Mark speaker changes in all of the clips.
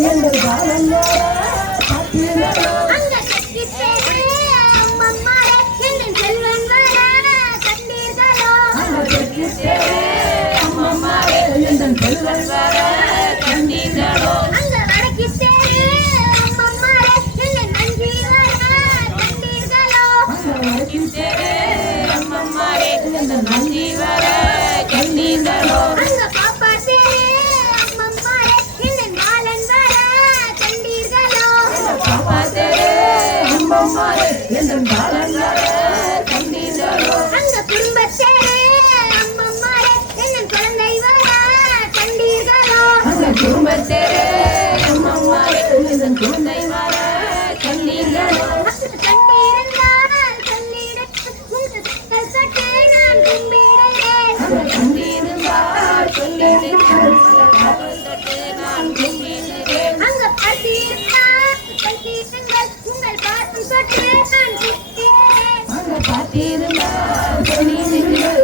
Speaker 1: எங்கள்
Speaker 2: காலம் நன்றி வர குடும்பத்தேரே அம்மாரே என் குழந்தை மாற கண்ணீர்களோ கண்ணீர் நான் கும்பிடுகிறேன் உங்கள்
Speaker 1: பார்த்திருந்தார்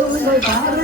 Speaker 1: உங்கள் பார்வை